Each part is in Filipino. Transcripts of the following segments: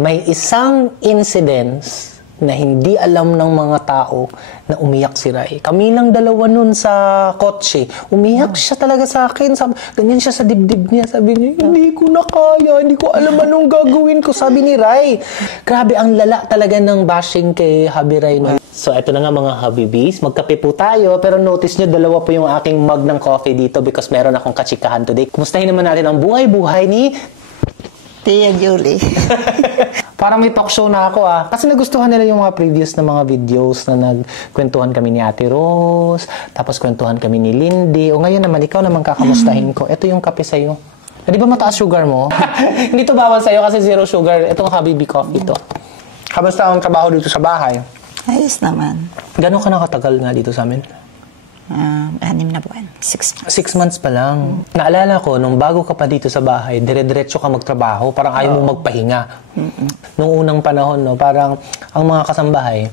May isang incidents na hindi alam ng mga tao na umiyak si Rai. Kami lang dalawa nun sa kotse. Umiyak siya talaga sa akin. Ganyan siya sa dibdib niya. Sabi niya, hindi ko na kaya. Hindi ko alam anong gagawin ko. Sabi ni Rai. Grabe, ang lala talaga ng bashing kay Habi Rai. No? So, eto na nga mga Habibis. Magkape po tayo. Pero notice nyo, dalawa po yung aking mug ng coffee dito because meron akong katsikahan today. Kumustahin naman natin ang buhay-buhay ni Tia Julie. Parang may talk show na ako Kasi nagustuhan nila yung mga previous na mga videos na nagkwentuhan kami ni Ate Rose, tapos kwentuhan kami ni Lindy. O ngayon naman, ikaw naman kakamustahin ko. Ito yung kape sa'yo. Di ba mataas sugar mo? Hindi to bawal sa'yo kasi zero sugar. Itong Habibi coffee to. Kamusta ang trabaho dito sa bahay? Ayos naman. Gano'n ka nakatagal nga dito sa amin? 6 na buwan. 6 months. 6 months pa lang. Naalala ko, nung bago ka pa dito sa bahay, dire-diretso ka magtrabaho, parang ayaw mo magpahinga. Nung unang panahon, no, parang ang mga kasambahay,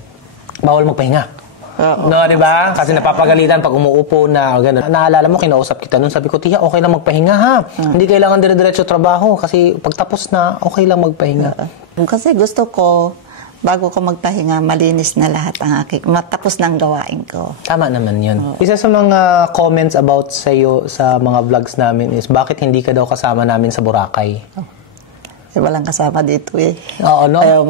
bawal magpahinga. No, di ba? Kasi napapagalitan pag umuupo na, gano'n. Naalala mo, kinausap kita nun, sabi ko, Tia, okay lang magpahinga ha. Hindi kailangan dire-diretso trabaho kasi pagtapos na, okay lang magpahinga. Kasi gusto ko, bago ko magpahinga, malinis na lahat ang aking, matapos ng gawain ko. Tama naman yun. Isa sa mga comments about sa'yo sa mga vlogs namin is, bakit hindi ka daw kasama namin sa Boracay? Walang kasama dito Oo, no? Kaya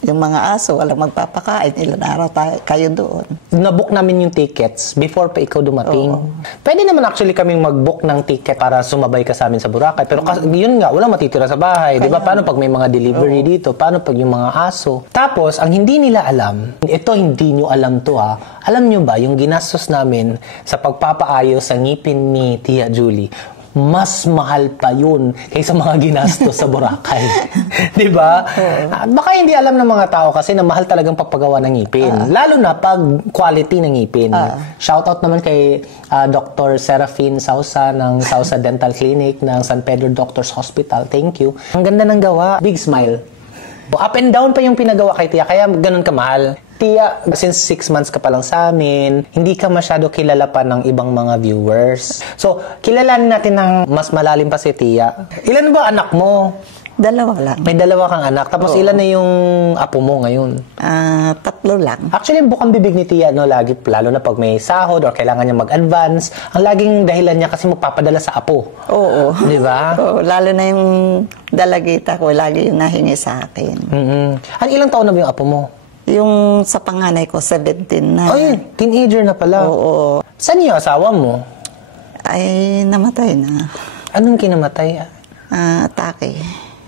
yung mga aso, walang magpapakain. Ilan araw kayo doon. Nabook namin yung tickets before pa ikaw dumating. Pwede naman actually kaming mag-book ng ticket para sumabay ka sa amin sa Boracay. Pero yun nga, walang matitira sa bahay. Di ba? Paano pag may mga delivery dito? Paano pag yung mga aso? Tapos, ang hindi nila alam, ito hindi nyo alam to Alam nyo ba, yung ginastos namin sa pagpapaayos sa ngipin ni Tia Julie, mas mahal pa yun kaysa mga ginastos sa Boracay. Di ba? Baka hindi alam ng mga tao kasi na mahal talagang pagpagawa ng ngipin. Lalo na pag quality ng ngipin. Shoutout naman kay Dr. Serafine Sausa ng Sausa Dental Clinic ng San Pedro Doctors Hospital. Thank you. Ang ganda ng gawa. Big smile. Up and down pa yung pinagawa kay Tia, kaya ganun kamahal. Tia, since 6 months ka pa lang sa amin, hindi ka masyado kilala pa ng ibang mga viewers. So, kilalanin natin ng mas malalim pa si Tia. Ilan ba anak mo? 2 lang. May 2 kang anak. Tapos ilan na yung apo mo ngayon? 3 lang. Actually, bukang bibig ni Tia, no, lagi, lalo na pag may sahod or kailangan niya mag-advance, ang laging dahilan niya kasi magpapadala sa apo. Oo. Di ba? Oo, lalo na yung dalagita ko, lagi yung nahingi sa akin. Ilang taon na ba yung apo mo? Yung sa panganay ko, 17 na. Ay, teenager na pala. Oo. Saan yung asawa mo? Ay, namatay na. Anong kinamatay? Atake.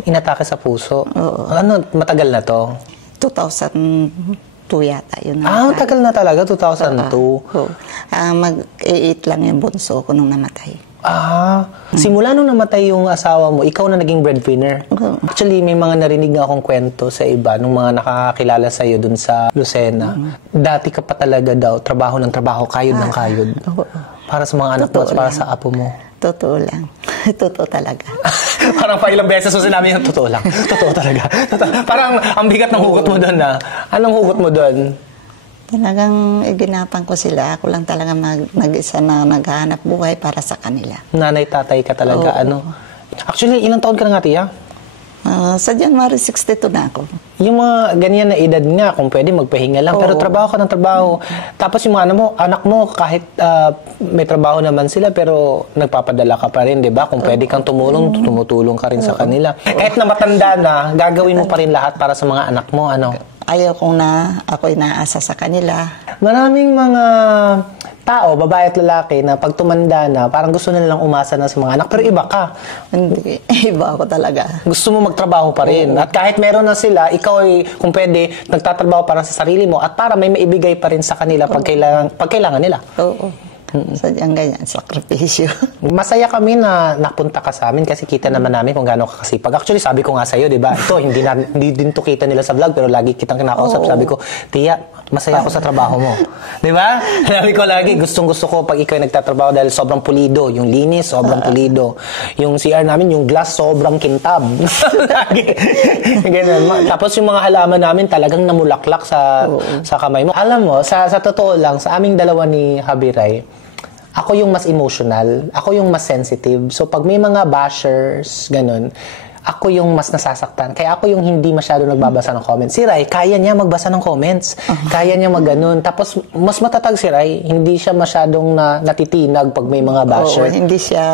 Inatake sa puso? Oo. Ano, matagal na to? 2002 yata yun. Tagal na talaga, 2002. Mag-8 lang yung bunso ko nung namatay. Simula nung namatay yung asawa mo, ikaw na naging breadwinner. Actually, may mga narinig nga akong kwento sa iba, nung mga nakakakilala sa'yo dun sa Lucena. Dati ka pa talaga daw, trabaho ng trabaho, kayod ng kayod. Para sa mga anak mo at para sa apo mo. Totoo lang. Totoo talaga. Parang pa ilang beses mo sinabi yung totoo lang. Totoo talaga. Parang ang bigat ng hugot mo doon Anong hugot mo doon? Talagang iginapan ko sila. Ako lang talaga mag-isa na naghahanap buhay para sa kanila. Nanay, tatay ka talaga, Actually, ilang taon ka na nga, Tia? Sa January 62 na ako. Yung mga ganyan na edad nga, kung pwede magpahinga lang, pero trabaho ka ng trabaho. Tapos yung mga anak mo, kahit may trabaho naman sila, pero nagpapadala ka pa rin, di ba? Kung pwede kang tumulong, tumutulong ka rin sa kanila. Kahit na matanda na, gagawin mo pa rin lahat para sa mga anak mo, Ayaw kong ako'y naasa sa kanila. Maraming mga tao, babae at lalaki, na pag tumanda na, parang gusto na nilang umasa na sa mga anak. Pero iba ka. Hindi, iba ako talaga. Gusto mo magtrabaho pa rin. At kahit meron na sila, ikaw ay, kung pwede, nagtatrabaho para sa sarili mo at para may maibigay pa rin sa kanila pag kailangan nila. Oo. Sadyang ganyan, sakripisyo. Masaya kami na napunta ka sa amin kasi kita naman namin kung gaano ka kasipag. Actually, sabi ko nga sa'yo, di ba? Ito, hindi din to kita nila sa vlog, pero lagi kitang kinakausap. Sabi ko, Tia, masaya ako sa trabaho mo. Di ba? Sabi ko lagi, gustong-gusto ko pag ikaw ay nagtatrabaho dahil sobrang pulido. Yung linis, sobrang pulido. Yung CR namin, yung glass, sobrang kintab. Ganun. Tapos yung mga halaman namin talagang namulaklak sa kamay mo. Alam mo, sa totoo lang, sa aming dalawa ni Habi Rai, ako yung mas emotional, ako yung mas sensitive. So pag may mga bashers, ganun, ako yung mas nasasaktan. Kaya ako yung hindi masyado nagbabasa ng comments. Si Rai, kaya niya magbasa ng comments. Kaya niya magganon. Tapos, mas matatag si Rai. Hindi siya masyadong natitinag pag may mga basher. Oo, hindi siya,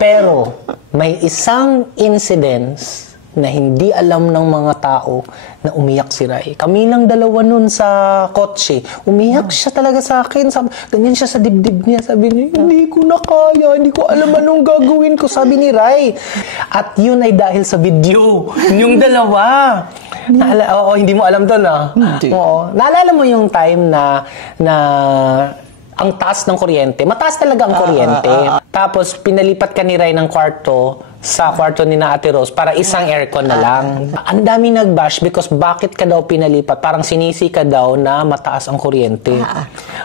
Pero, may isang incidents na hindi alam ng mga tao na umiyak si Rai. Kami lang dalawa nun sa kotse. Umiyak siya talaga sa akin. Ganyan siya sa dibdib niya. Sabi niya, hindi ko na kaya. Hindi ko alam anong gagawin ko. Sabi ni Rai. At yun ay dahil sa video. Yung dalawa. Oo, hindi mo alam to na. Oo. Naalala mo yung time na ang taas ng kuryente. Mataas talaga ang kuryente. Tapos, pinalipat ka ni Rai ng kwarto sa kwarto ni na Ate Rose para isang aircon na lang. Ang dami nag-bash because bakit ka daw pinalipat? Parang sinisi ka daw na mataas ang kuryente.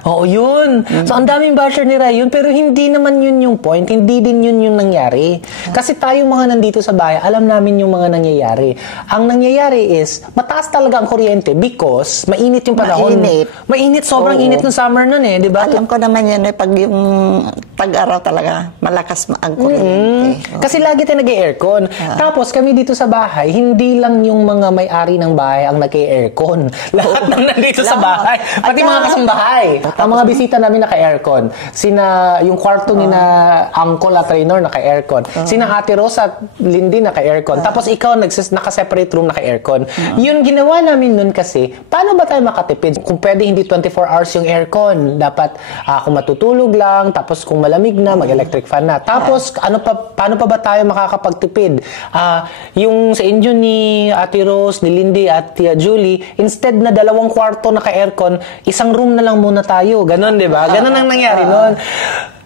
Oo, yun. So, ang daming basher ni Rai yun, pero hindi naman yun yung point. Hindi din yun yung nangyari. Kasi tayo mga nandito sa bahay, alam namin yung mga nangyayari. Ang nangyayari is, mataas talaga ang kuryente because mainit yung panahon. Mainit. Sobrang init ng summer nun eh, di ba? Alam ko naman yan pag yung tag-araw talaga, malakas ang kuryente. Kasi lagi tayo nag-aircon. Tapos kami dito sa bahay, hindi lang yung mga may-ari ng bahay ang nag-aircon. Lahat ng nandito sa bahay. Pati mga kasambahay. Ang mga bisita namin naka-aircon. Yung kwarto ni na Uncle at Raynor naka-aircon. Sina Ate Rose at Lindy naka-aircon. Tapos ikaw naka-separate room naka-aircon. Yung ginawa namin nun kasi, paano ba tayo makatipid? Kung pwede hindi 24 hours yung aircon. Dapat kung matutulog lang, tapos kung malamig na, mag-electric fan na. Tapos, paano pa ba tayo makakapagtipid? Yung sa inyo ni Ate Rose, ni Lindy at Tia Julie, instead na 2 kwarto naka-aircon, isang room na lang muna tayo. Ganon, di ba? Ganon ang nangyari nun.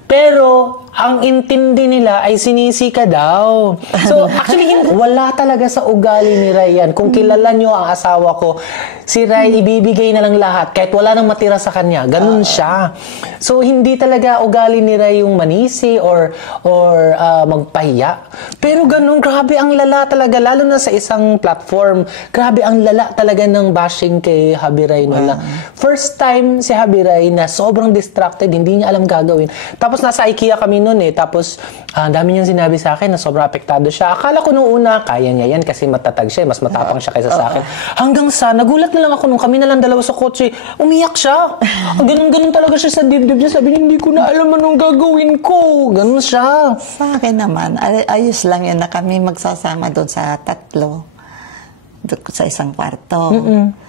Pero, ang intindi nila ay sinisi ka daw. So, actually, wala talaga sa ugali ni Rai yan. Kung kilala nyo ang asawa ko, si Rai ibibigay na lang lahat kahit wala nang matira sa kanya. Ganun siya. So, hindi talaga ugali ni Rai yung manisi or magpahiya. Pero ganun, grabe ang lala talaga. Lalo na sa isang platform. Grabe ang lala talaga ng bashing kay Habi Rai noon. First time si Habi Rai na sobrang distracted, hindi niya alam gagawin. Tapos nasa IKEA kami noon eh. Tapos, ang dami niyang sinabi sa akin na sobrang apektado siya. Akala ko nung una, kaya niya yan kasi matatag siya, mas matapang siya kaysa sa akin. Hanggang sa, nagulat na lang ako nung kami na lang dalawa sa kotse, umiyak siya. Ganun talaga siya sa dibdib niya. Sabi niya, hindi ko na alam anong gagawin ko. Ganun siya. Sa akin naman, ayos lang yun na kami magsasama doon sa 3. Sa isang kwarto.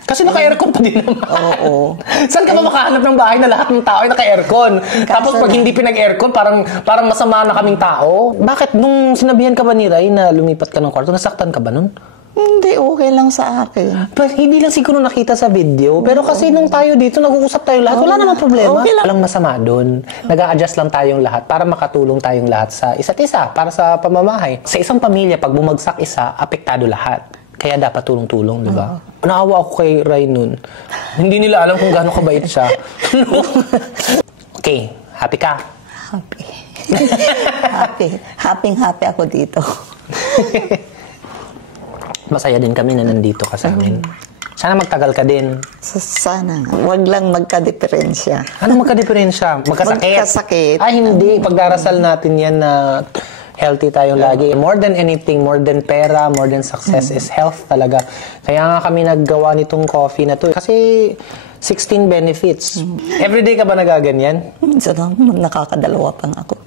Kasi naka-aircon pa din naman. Oo. Saan ka ba makahanap ng bahay na lahat ng tao ay naka-aircon? Tapos pag hindi pinag-aircon, parang masama na kaming tao. Bakit? Nung sinabihan ka ba ni Rai na lumipat ka ng kwarto, nasaktan ka ba nun? Hindi, okay lang sa akin. But hindi lang siguro nakita sa video. Pero kasi nung tayo dito, nag-uusap tayo lahat, wala namang problema. Okay lang. Walang masama doon. Nag-a-adjust lang tayong lahat para makatulong tayong lahat sa isa't isa, para sa pamamahay. Sa isang pamilya, pag bumagsak isa, apektado lahat. Kaya dapat tulong-tulong, di ba? Naawa ako kay Rai nun. Hindi nila alam kung gaano kabait siya. Okay, happy ka? Happy. Happy ako dito. Masaya din kami na nandito ka sa amin. Sana magtagal ka din. Sana. Huwag lang magka-diferensya. Ano magka-diferensya? Magkasakit? Magkasakit. Ay, hindi. Pagdarasal natin yan na healthy tayong lagi. More than anything, more than pera, more than success is health talaga. Kaya nga kami naggawa nitong coffee na to. Kasi 16 benefits. Everyday ka ba nagaganyan? So, nakakadalawa pang ako.